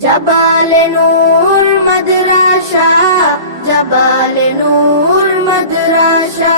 জাবালে নূর মাদ্রাসা, জাবালে নূর মাদ্রাসা।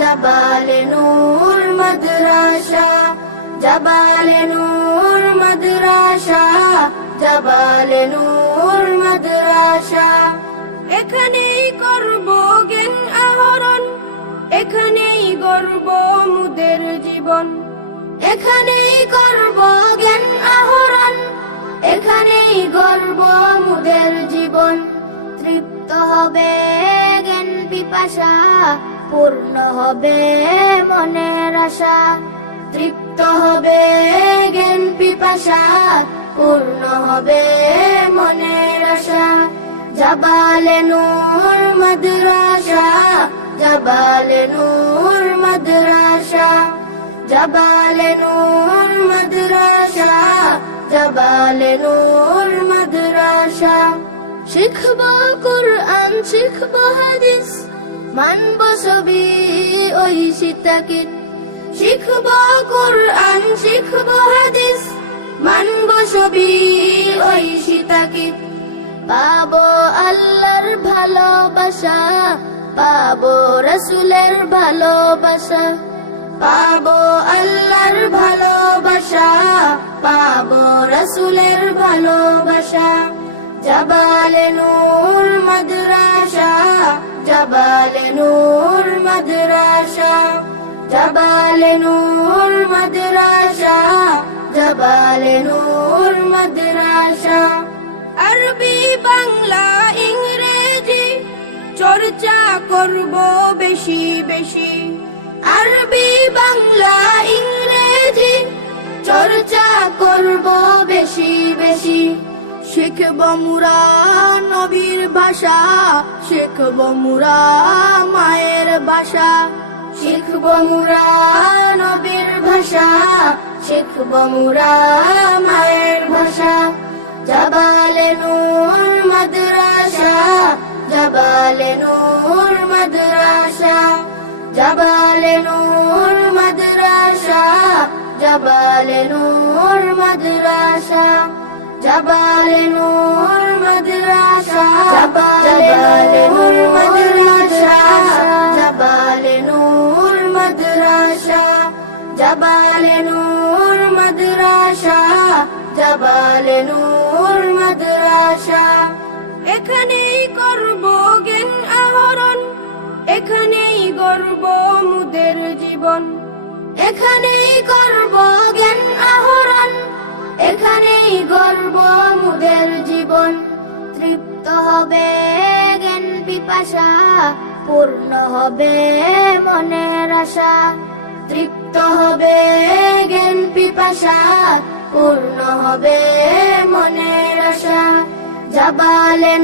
জাবালে নূর মাদ্রাসা, জাবালে নূর মাদ্রাসা, জাবালে নূর মাদ্রাসা। এখানেই করব জ্ঞান আহরণ, এখানেই গড়ব মুদের জীবন। এখানেই করব জ্ঞান আহরণ, এখানেই গড়ব মুদের জীবন। তৃপ্ত হবে জ্ঞান পিপাসা, পূর্ণ হবে মনের আশা। তৃপ্ত হবে জ্ঞান পিপাসা, পূর্ণ হবে মনের আশা। জাবালে নূর মাদ্রাসা, জাবালে নূর মাদ্রাসা, জাবালে নূর মাদ্রাসা, জাবালে নূর মাদ্রাসা। শিখব কুরআন, শিখব হাদিস, মানব সবই ঐশী তাকিদ। শিখব কুরআন, শিখব হাদিস, মানব সবই ঐশী তাকিদ। পাবো আল্লাহর ভালোবাসা, পাবো রাসূলের ভালোবাসা। পাবো আল্লাহর ভালোবাসা, পাবো রাসূলের ভালোবাসা। জাবালে নূর মাদ্রাসা, জাবালে নূর মাদ্রাসা, জাবালে নূর মাদ্রাসা, জাবালে নূর মাদ্রাসা। আরবি বাংলা ইংরেজি চর্চা করব বেশি বেশি। আরবি বাংলা ইংরেজি চর্চা করব বেশি বেশি। শিখব মুরা নবীর ভাষা, শিখব মুরা মায়ের ভাষা। শিখব মুরা নবীর ভাষা, শিখব মুরা মায়ের ভাষা। জাবালে নূর মাদ্রাসা, জাবালে নূর মাদ্রাসা, জাবালে নূর মাদ্রাসা, জাবালে নূর মাদ্রাসা, জাবালে নূর মাদ্রাসা, জাবালে নূর মাদ্রাসা, জাবালে নূর মাদ্রাসা, জাবালে নূর মাদ্রাসা, জাবালে নূর মাদ্রাসা। এখানেই করব জ্ঞান আহরণ, এখানেই গড়ব মুদের জীবন। এখানেই করব জ্ঞান আহরণ, এখানেই গড়ব মুদের জীবন। তৃপ্ত হবে জ্ঞান পিপাসা, পূর্ণ হবে মনের আশা। তৃপ্ত হবে জ্ঞান পিপাসা, পূর্ণ হবে মনের আশা। জাবালে